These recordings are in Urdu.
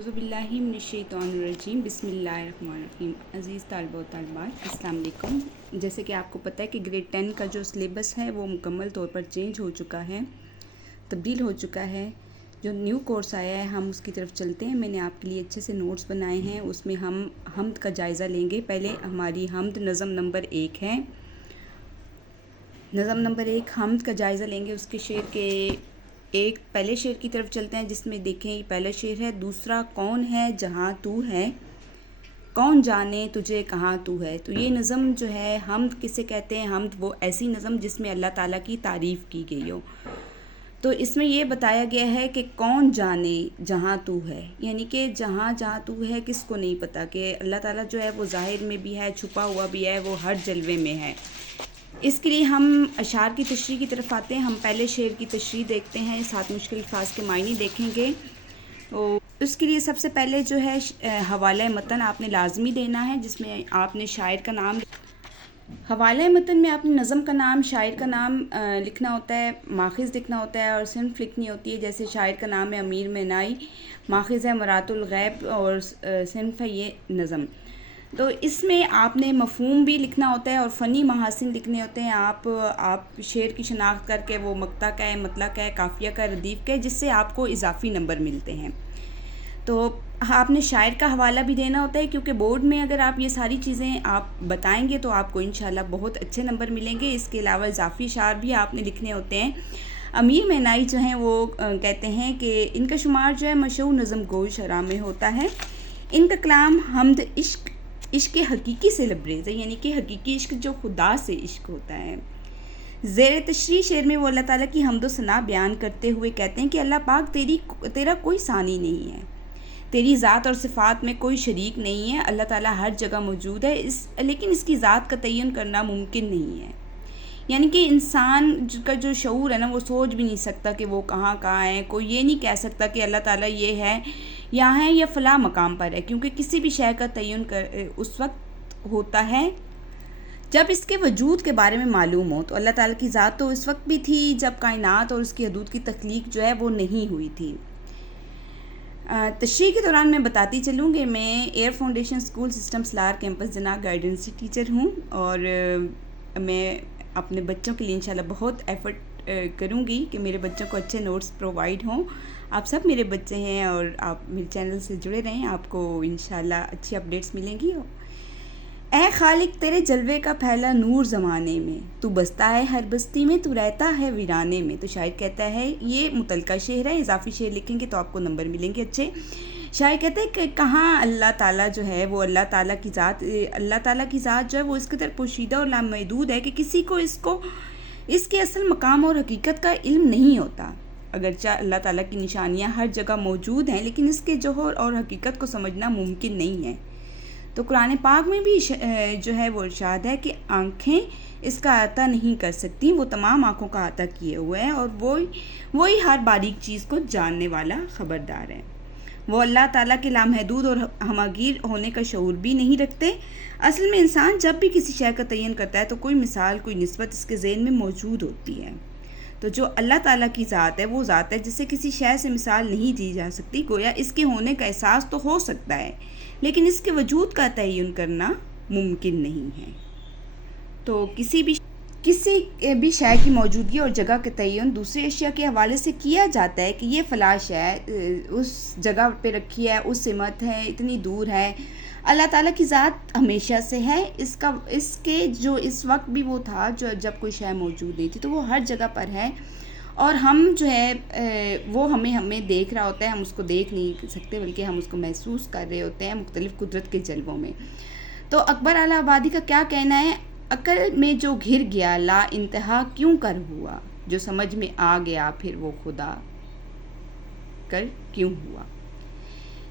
اعوذ باللہ من الشیطان الرجیم بسم اللہ الرحمن الرحیم۔ عزیز طالبہ و طالبات السلام علیکم۔ جیسے کہ آپ کو پتہ ہے کہ گریڈ 10 کا جو سلیبس ہے وہ مکمل طور پر چینج ہو چکا ہے، تبدیل ہو چکا ہے۔ جو نیو کورس آیا ہے ہم اس کی طرف چلتے ہیں۔ میں نے آپ کے لیے اچھے سے نوٹس بنائے ہیں، اس میں ہم حمد کا جائزہ لیں گے۔ پہلے ہماری حمد نظم نمبر 1 ہے، نظم نمبر 1 حمد کا جائزہ لیں گے۔ اس کے شعر کے پہلے شعر کی طرف چلتے ہیں، جس میں دیکھیں یہ پہلا شعر ہے، دوسرا کون ہے جہاں تو ہے، کون جانے تجھے کہاں تو ہے۔ تو یہ نظم جو ہے حمد کسے کہتے ہیں؟ حمد وہ ایسی نظم جس میں اللہ تعالیٰ کی تعریف کی گئی ہو۔ تو اس میں یہ بتایا گیا ہے کہ کون جانے جہاں تو ہے، یعنی کہ جہاں تو ہے کس کو نہیں پتہ کہ اللہ تعالیٰ جو ہے وہ ظاہر میں بھی ہے، چھپا ہوا بھی ہے، وہ ہر جلوے میں ہے۔ اس کے لیے ہم اشعار کی تشریح کی طرف آتے ہیں۔ ہم پہلے شعر کی تشریح دیکھتے ہیں، ساتھ مشکل الفاظ کے معنی دیکھیں گے۔ تو اس کے لیے سب سے پہلے جو ہے حوالہ متن آپ نے لازمی دینا ہے، جس میں آپ نے شاعر کا نام، حوالہ متن میں آپ نے نظم کا نام، شاعر کا نام لکھنا ہوتا ہے، ماخذ لکھنا ہوتا ہے اور صنف لکھنی ہوتی ہے۔ جیسے شاعر کا نام ہے امیر مینائی، ماخذ ہے مرات الغیب اور صنف ہے یہ نظم۔ تو اس میں آپ نے مفہوم بھی لکھنا ہوتا ہے اور فنی محاسن لکھنے ہوتے ہیں۔ آپ شعر کی شناخت کر کے وہ مقطع کا ہے، مطلع کا ہے، قافیہ کا ہے، ردیف کا ہے، جس سے آپ کو اضافی نمبر ملتے ہیں۔ تو آپ نے شاعر کا حوالہ بھی دینا ہوتا ہے، کیونکہ بورڈ میں اگر آپ یہ ساری چیزیں آپ بتائیں گے تو آپ کو انشاءاللہ بہت اچھے نمبر ملیں گے۔ اس کے علاوہ اضافی اشعار بھی آپ نے لکھنے ہوتے ہیں۔ امیر مینائی جو ہیں وہ کہتے ہیں کہ ان کا شمار جو ہے مشہور نظم گوئی شرح میں ہوتا ہے۔ ان کا کلام حمد عشق حقیقی سے لبریز ہے، یعنی کہ حقیقی عشق جو خدا سے عشق ہوتا ہے۔ زیر تشریح شعر میں وہ اللہ تعالیٰ کی حمد و ثنا بیان کرتے ہوئے کہتے ہیں کہ اللہ پاک تیرا کوئی ثانی نہیں ہے، تیری ذات اور صفات میں کوئی شریک نہیں ہے۔ اللہ تعالیٰ ہر جگہ موجود ہے، لیکن اس کی ذات کا تعین کرنا ممکن نہیں ہے۔ یعنی کہ انسان کا جو شعور ہے نا، وہ سوچ بھی نہیں سکتا کہ وہ کہاں ہے۔ کوئی یہ نہیں کہہ سکتا کہ اللہ تعالیٰ یہ ہے، یہاں ہے یا فلاں مقام پر ہے، کیونکہ کسی بھی شے کا تعین اس وقت ہوتا ہے جب اس کے وجود کے بارے میں معلوم ہو۔ تو اللہ تعالیٰ کی ذات تو اس وقت بھی تھی جب کائنات اور اس کی حدود کی تخلیق جو ہے وہ نہیں ہوئی تھی۔ تشریح کے دوران میں بتاتی چلوں کہ میں ایئر فاؤنڈیشن سکول سسٹم سلار کیمپس جناح گائیڈنس ٹیچر ہوں، اور میں اپنے بچوں کے لیے انشاءاللہ بہت ایفرٹ کروں گی کہ میرے بچوں کو اچھے نوٹس پرووائڈ ہوں۔ آپ سب میرے بچے ہیں اور آپ میرے چینل سے جڑے رہیں، آپ کو انشاءاللہ اچھی اپڈیٹس ملیں گی۔ اے خالق تیرے جلوے کا پھیلا نور زمانے میں، تو بستا ہے ہر بستی میں، تو رہتا ہے ویرانے میں۔ تو شاعر کہتا ہے، یہ متعلقہ شعر ہے، اضافی شعر لکھیں گے تو آپ کو نمبر ملیں گے اچھے۔ شاعر کہتے ہیں کہ کہاں اللہ تعالیٰ جو ہے وہ اللہ تعالیٰ کی ذات جو ہے وہ اس قدر پوشیدہ اور لامحدود ہے کہ کسی کو اس کے اصل مقام اور حقیقت کا علم نہیں ہوتا۔ اگرچہ اللہ تعالیٰ کی نشانیاں ہر جگہ موجود ہیں، لیکن اس کے جوہر اور حقیقت کو سمجھنا ممکن نہیں ہے۔ تو قرآن پاک میں بھی جو ہے وہ ارشاد ہے کہ آنکھیں اس کا احاطہ نہیں کر سکتی، وہ تمام آنکھوں کا احاطہ کیے ہوئے ہیں، اور وہی ہر باریک چیز کو جاننے والا خبردار ہے۔ وہ اللہ تعالیٰ کے لامحدود اور ہماگیر ہونے کا شعور بھی نہیں رکھتے۔ اصل میں انسان جب بھی کسی شے کا تعین کرتا ہے تو کوئی مثال، کوئی نسبت اس کے ذہن میں موجود ہوتی ہے۔ تو جو اللہ تعالیٰ کی ذات ہے وہ ذات ہے جسے کسی شے سے مثال نہیں دی جا سکتی۔ گویا اس کے ہونے کا احساس تو ہو سکتا ہے، لیکن اس کے وجود کا تعین کرنا ممکن نہیں ہے۔ تو کسی بھی شے کی موجودگی اور جگہ کا تعین دوسری اشیاء کے حوالے سے کیا جاتا ہے کہ یہ فلاں شے اس جگہ پہ رکھی ہے، اس سمت ہے، اتنی دور ہے۔ اللہ تعالیٰ کی ذات ہمیشہ سے ہے، اس کے جو اس وقت بھی وہ تھا جب کوئی شے موجود نہیں تھی، تو وہ ہر جگہ پر ہے، اور ہم جو ہے وہ ہمیں دیکھ رہا ہوتا ہے، ہم اس کو دیکھ نہیں سکتے بلکہ ہم اس کو محسوس کر رہے ہوتے ہیں مختلف قدرت کے جلووں میں۔ تو اکبر اعلیٰ آبادی کا کیا کہنا ہے؟ عقل میں جو گھر گیا لا انتہا کیوں کر ہوا، جو سمجھ میں آ گیا پھر وہ خدا کر کیوں ہوا۔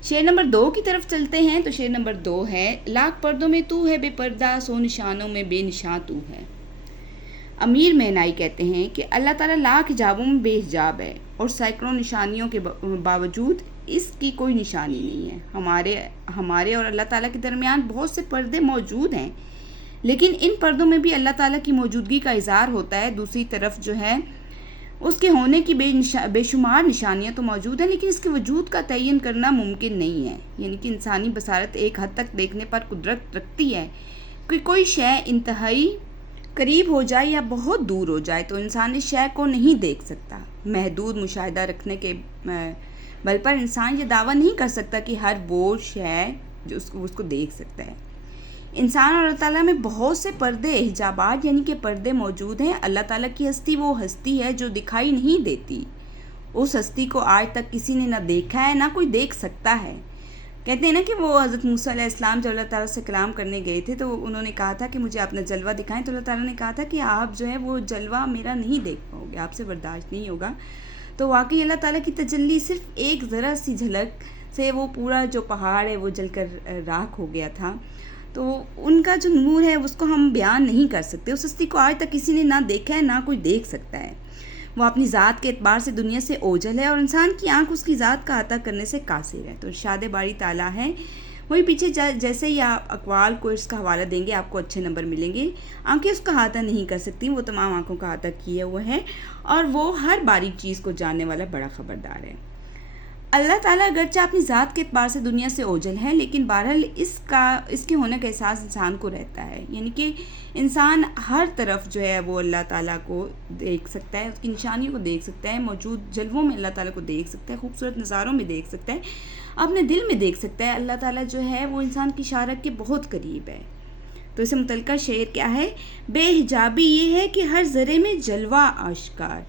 شعر نمبر 2 کی طرف چلتے ہیں۔ تو شعر نمبر 2 ہے، لاکھ پردوں میں تو ہے بے پردہ، سو نشانوں میں بے نشاں تو ہے۔ امیر مینائی کہتے ہیں کہ اللہ تعالیٰ لاکھ حجابوں میں بے حجاب ہے، اور سینکڑوں نشانیوں کے باوجود اس کی کوئی نشانی نہیں ہے۔ ہمارے اور اللہ تعالیٰ کے درمیان بہت سے پردے موجود ہیں، لیکن ان پردوں میں بھی اللہ تعالیٰ کی موجودگی کا اظہار ہوتا ہے۔ دوسری طرف جو ہے اس کے ہونے کی بے شمار نشانیاں تو موجود ہیں، لیکن اس کے وجود کا تعین کرنا ممکن نہیں ہے۔ یعنی کہ انسانی بصارت ایک حد تک دیکھنے پر قدرت رکھتی ہے کہ کوئی شے انتہائی قریب ہو جائے یا بہت دور ہو جائے تو انسان اس شے کو نہیں دیکھ سکتا۔ محدود مشاہدہ رکھنے کے بل پر انسان یہ دعویٰ نہیں کر سکتا کہ ہر وہ شے جو اس کو دیکھ سکتا ہے۔ انسان اور اللہ تعالیٰ میں بہت سے پردے، حجابات یعنی کہ پردے موجود ہیں۔ اللہ تعالیٰ کی ہستی وہ ہستی ہے جو دکھائی نہیں دیتی۔ اس ہستی کو آج تک کسی نے نہ دیکھا ہے، نہ کوئی دیکھ سکتا ہے۔ کہتے ہیں نا کہ وہ حضرت موسیٰ علیہ السلام جب اللہ تعالیٰ سے کلام کرنے گئے تھے تو انہوں نے کہا تھا کہ مجھے اپنا جلوہ دکھائیں، تو اللہ تعالیٰ نے کہا تھا کہ آپ جو ہے وہ جلوہ میرا نہیں دیکھ پاؤ گے، آپ سے برداشت نہیں ہوگا۔ تو واقعی اللہ تعالیٰ کی تجلی صرف ایک ذرا سی جھلک سے وہ پورا جو پہاڑ ہے وہ جل کر راکھ ہو گیا تھا۔ تو ان کا جو نور ہے اس کو ہم بیان نہیں کر سکتے۔ اس ہستی کو آج تک کسی نے نہ دیکھا ہے، نہ کوئی دیکھ سکتا ہے۔ وہ اپنی ذات کے اعتبار سے دنیا سے اوجھل ہے اور انسان کی آنکھ اس کی ذات کا احاطہ کرنے سے قاصر ہے۔ تو ارشاد باری تعالیٰ ہے، وہی پیچھے جیسے ہی آپ اقوال کو اس کا حوالہ دیں گے آپ کو اچھے نمبر ملیں گے۔ آنکھیں اس کا احاطہ نہیں کر سکتی، وہ تمام آنکھوں کا احاطہ کیے ہوئے ہے اور وہ ہر باریک چیز کو جاننے والا بڑا خبردار ہے۔ اللہ تعالیٰ اگرچہ اپنی ذات کے اعتبار سے دنیا سے اوجھل ہے، لیکن بہرحال اس کے ہونے کا احساس انسان کو رہتا ہے۔ یعنی کہ انسان ہر طرف جو ہے وہ اللہ تعالیٰ کو دیکھ سکتا ہے، اس کی نشانیوں کو دیکھ سکتا ہے، موجود جلووں میں اللہ تعالیٰ کو دیکھ سکتا ہے، خوبصورت نظاروں میں دیکھ سکتا ہے، اپنے دل میں دیکھ سکتا ہے۔ اللہ تعالیٰ جو ہے وہ انسان کی شارک کے بہت قریب ہے۔ تو اسے متعلقہ شعر کیا ہے؟ بے حجابی یہ ہے کہ ہر ذرے میں جلوہ آشکار،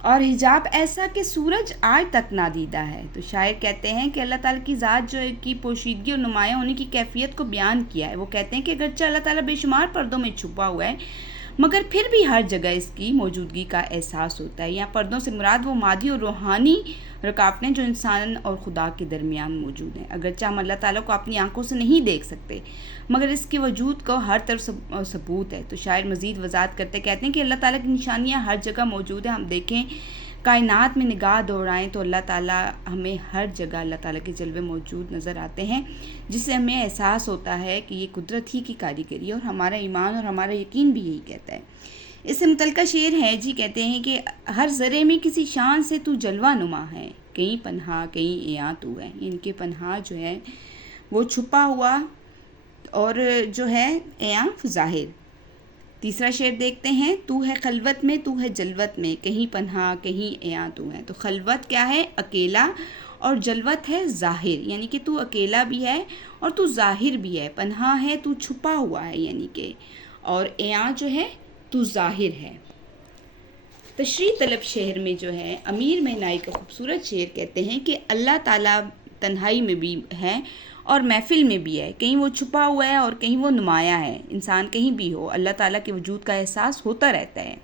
اور حجاب ایسا کہ سورج آج تک نادیدہ ہے۔ تو شاعر کہتے ہیں کہ اللہ تعالیٰ کی ذات جو کی پوشیدگی اور نمایاں ہونے کی کیفیت کو بیان کیا ہے۔ وہ کہتے ہیں کہ اگرچہ اللہ تعالیٰ بے شمار پردوں میں چھپا ہوا ہے، مگر پھر بھی ہر جگہ اس کی موجودگی کا احساس ہوتا ہے۔ یہاں پردوں سے مراد وہ مادی اور روحانی رکاوٹیں جو انسان اور خدا کے درمیان موجود ہیں۔ اگرچہ ہم اللہ تعالیٰ کو اپنی آنکھوں سے نہیں دیکھ سکتے، مگر اس کے وجود کو ہر طرف ثبوت ہے۔ تو شاعر مزید وضاحت کرتے کہتے ہیں کہ اللہ تعالیٰ کی نشانیاں ہر جگہ موجود ہیں۔ ہم دیکھیں کائنات میں نگاہ دوڑائیں تو اللہ تعالیٰ ہمیں ہر جگہ اللہ تعالیٰ کے جلوے موجود نظر آتے ہیں، جس سے ہمیں احساس ہوتا ہے کہ یہ قدرت ہی کی کاریگری ہے، اور ہمارا ایمان اور ہمارا یقین بھی یہی کہتا ہے۔ اس سے متعلقہ شعر ہے جی، کہتے ہیں کہ ہر ذرے میں کسی شان سے تو جلوہ نما ہے، کہیں پنہا کہیں عیاں تو ہے۔ ان کے پنہا جو ہے وہ چھپا ہوا اور جو ہے عیاں ظاہر۔ تیسرا شعر دیکھتے ہیں، تو ہے خلوت میں تو ہے جلوت میں، کہیں پنہا کہیں عیاں تو ہے۔ تو خلوت کیا ہے؟ اکیلا، اور جلوت ہے ظاہر، یعنی کہ تو اکیلا بھی ہے اور تو ظاہر بھی ہے۔ پنہا ہے تو چھپا ہوا ہے یعنی کہ، اور عیاں جو ہے تو ظاہر ہے۔ تشریح طلب شعر میں جو ہے امیر مہنائی کا خوبصورت شعر کہتے ہیں کہ اللہ تعالیٰ تنہائی میں بھی ہے اور محفل میں بھی ہے، کہیں وہ چھپا ہوا ہے اور کہیں وہ نمایاں ہے۔ انسان کہیں بھی ہو، اللہ تعالیٰ کے وجود کا احساس ہوتا رہتا ہے۔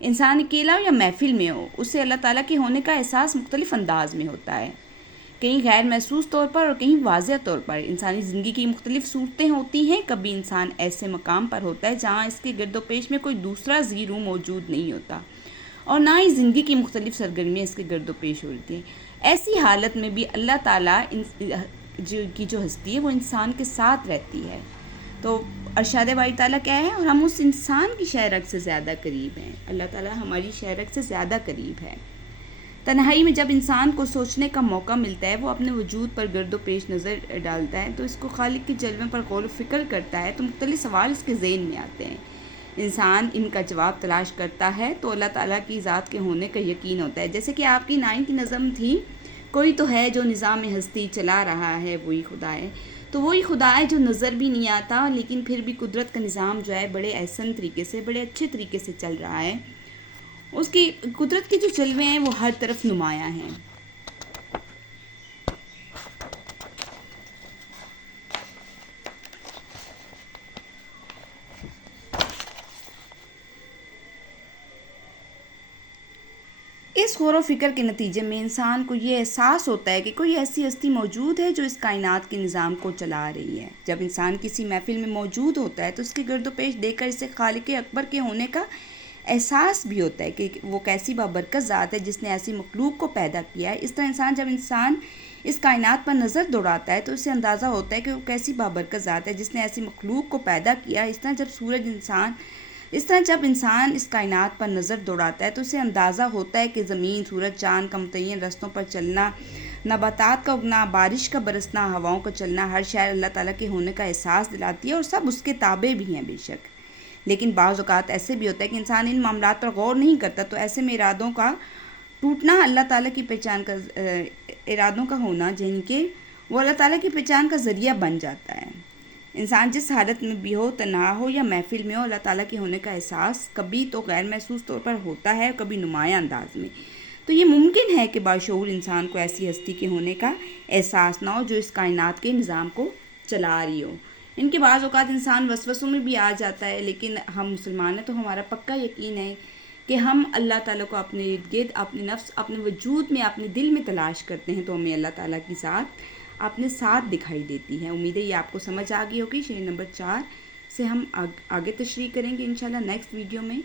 انسان اکیلا ہو یا محفل میں ہو، اسے اللہ تعالیٰ کے ہونے کا احساس مختلف انداز میں ہوتا ہے، کہیں غیر محسوس طور پر اور کہیں واضح طور پر۔ انسانی زندگی کی مختلف صورتیں ہوتی ہیں۔ کبھی انسان ایسے مقام پر ہوتا ہے جہاں اس کے گرد و پیش میں کوئی دوسرا زیرو موجود نہیں ہوتا، اور نہ ہی زندگی کی مختلف سرگرمیاں اس کے گرد و پیش ہوتی ہیں۔ ایسی حالت میں بھی اللہ تعالیٰ کی جو ہستی ہے وہ انسان کے ساتھ رہتی ہے۔ تو ارشاد باری تعالیٰ کیا ہے؟ اور ہم اس انسان کی شہرک سے زیادہ قریب ہیں۔ اللہ تعالیٰ ہماری شہرک سے زیادہ قریب ہے۔ تنہائی میں جب انسان کو سوچنے کا موقع ملتا ہے، وہ اپنے وجود پر گرد و پیش نظر ڈالتا ہے، تو اس کو خالق کے جلوے پر غور و فکر کرتا ہے، تو مختلف سوال اس کے ذہن میں آتے ہیں۔ انسان ان کا جواب تلاش کرتا ہے تو اللہ تعالیٰ کی ذات کے ہونے کا یقین ہوتا ہے۔ جیسے کہ آپ کی 9 کی نظم تھی، کوئی تو ہے جو نظام ہستی چلا رہا ہے، وہی خدا ہے۔ تو وہی خدا ہے جو نظر بھی نہیں آتا، لیکن پھر بھی قدرت کا نظام جو ہے بڑے احسن طریقے سے، بڑے اچھے طریقے سے چل رہا ہے۔ اس کی قدرت کے جو جلوے ہیں وہ ہر طرف نمایاں ہیں۔ اس غور و فکر کے نتیجے میں انسان کو یہ احساس ہوتا ہے کہ کوئی ایسی ہستی موجود ہے جو اس کائنات کے نظام کو چلا رہی ہے۔ جب انسان کسی محفل میں موجود ہوتا ہے تو اس کے گرد و پیش دیکھ کر اسے خالق اکبر کے ہونے کا احساس بھی ہوتا ہے کہ وہ کیسی بابرکت ذات ہے جس نے ایسی مخلوق کو پیدا کیا ہے۔ اس طرح جب انسان اس کائنات پر نظر دوڑاتا ہے تو اسے اندازہ ہوتا ہے کہ وہ کیسی بابرکت ذات ہے جس نے ایسی مخلوق کو پیدا کیا۔ اس طرح جب سورج انسان اس طرح جب انسان اس کائنات پر نظر دوڑاتا ہے تو اسے اندازہ ہوتا ہے کہ زمین، سورج، چاند کا متعین رستوں پر چلنا، نباتات کا اگنا، بارش کا برسنا، ہواؤں کا چلنا، ہر شے اللہ تعالیٰ کے ہونے کا احساس دلاتی ہے اور سب اس کے تابع بھی ہیں بے شک۔ لیکن بعض اوقات ایسے بھی ہوتا ہے کہ انسان ان معاملات پر غور نہیں کرتا، تو ایسے میں ارادوں کا ٹوٹنا اللہ تعالیٰ کی پہچان کا ارادوں کا ہونا یعنی کہ وہ اللہ تعالیٰ کی پہچان کا ذریعہ بن جاتا ہے۔ انسان جس حالت میں بھی ہو، تنہا ہو یا محفل میں ہو، اللہ تعالیٰ کے ہونے کا احساس کبھی تو غیر محسوس طور پر ہوتا ہے، کبھی نمایاں انداز میں۔ تو یہ ممکن ہے کہ باشعور انسان کو ایسی ہستی کے ہونے کا احساس نہ ہو جو اس کائنات کے نظام کو چلا رہی ہو۔ ان کے بعض اوقات انسان وسوسوں میں بھی آ جاتا ہے، لیکن ہم مسلمان ہیں تو ہمارا پکا یقین ہے کہ ہم اللہ تعالیٰ کو اپنے ارد گرد، اپنے نفس، اپنے وجود میں، اپنے دل میں تلاش کرتے ہیں تو ہمیں اللہ تعالیٰ کی ذات اپنے ساتھ دکھائی دیتی ہے۔ امید ہے یہ آپ کو سمجھ آ گئی ہوگی۔ شعر نمبر 4 سے ہم آگے تشریح کریں گے انشاءاللہ نیکسٹ ویڈیو میں۔